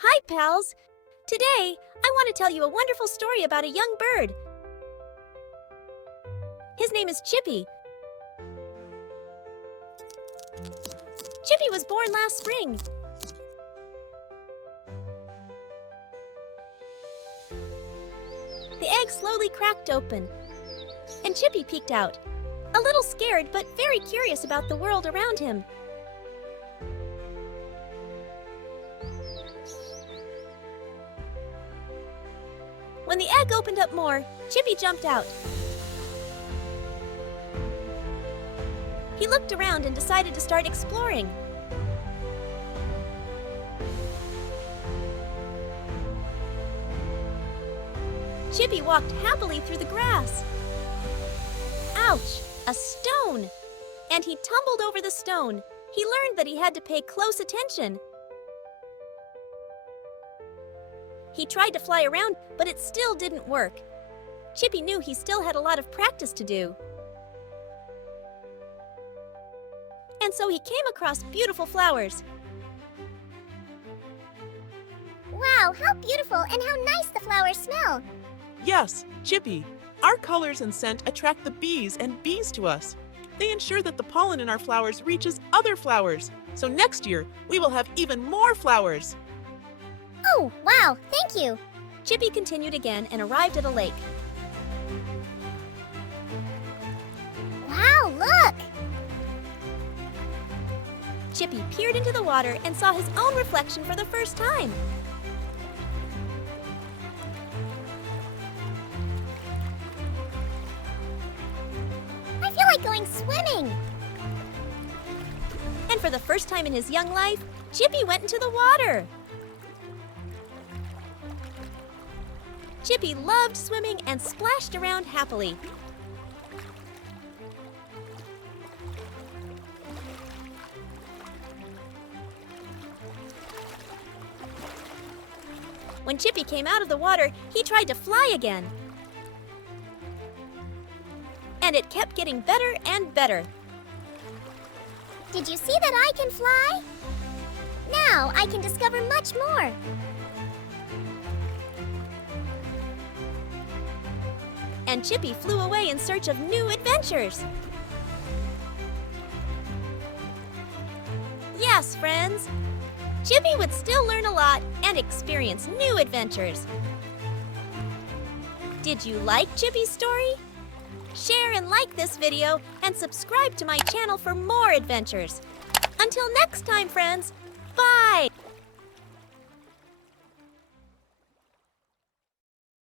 Hi, pals! Today, I want to tell you a wonderful story about a young bird. His name is Chippy. Chippy was born last spring. The egg slowly cracked open, and Chippy peeked out, a little scared but very curious about the world around him. When the egg opened up more, Chippy jumped out. He looked around and decided to start exploring. Chippy walked happily through the grass. Ouch! A stone! And he tumbled over the stone. He learned that he had to pay close attention. He tried to fly around, but it still didn't work. Chippy knew he still had a lot of practice to do. And so he came across beautiful flowers. Wow, how beautiful and how nice the flowers smell! Yes, Chippy. Our colors and scent attract the bees and bees to us. They ensure that the pollen in our flowers reaches other flowers. So next year, we will have even more flowers. Oh, wow, thank you! Chippy continued again and arrived at a lake. Wow, look! Chippy peered into the water and saw his own reflection for the first time. I feel like going swimming! And for the first time in his young life, Chippy went into the water. Chippy loved swimming and splashed around happily. When Chippy came out of the water, he tried to fly again. And it kept getting better and better. Did you see that I can fly? Now I can discover much more. And Chippy flew away in search of new adventures. Yes, friends, Chippy would still learn a lot and experience new adventures. Did you like Chippy's story? Share and like this video and subscribe to my channel for more adventures. Until next time, friends, bye!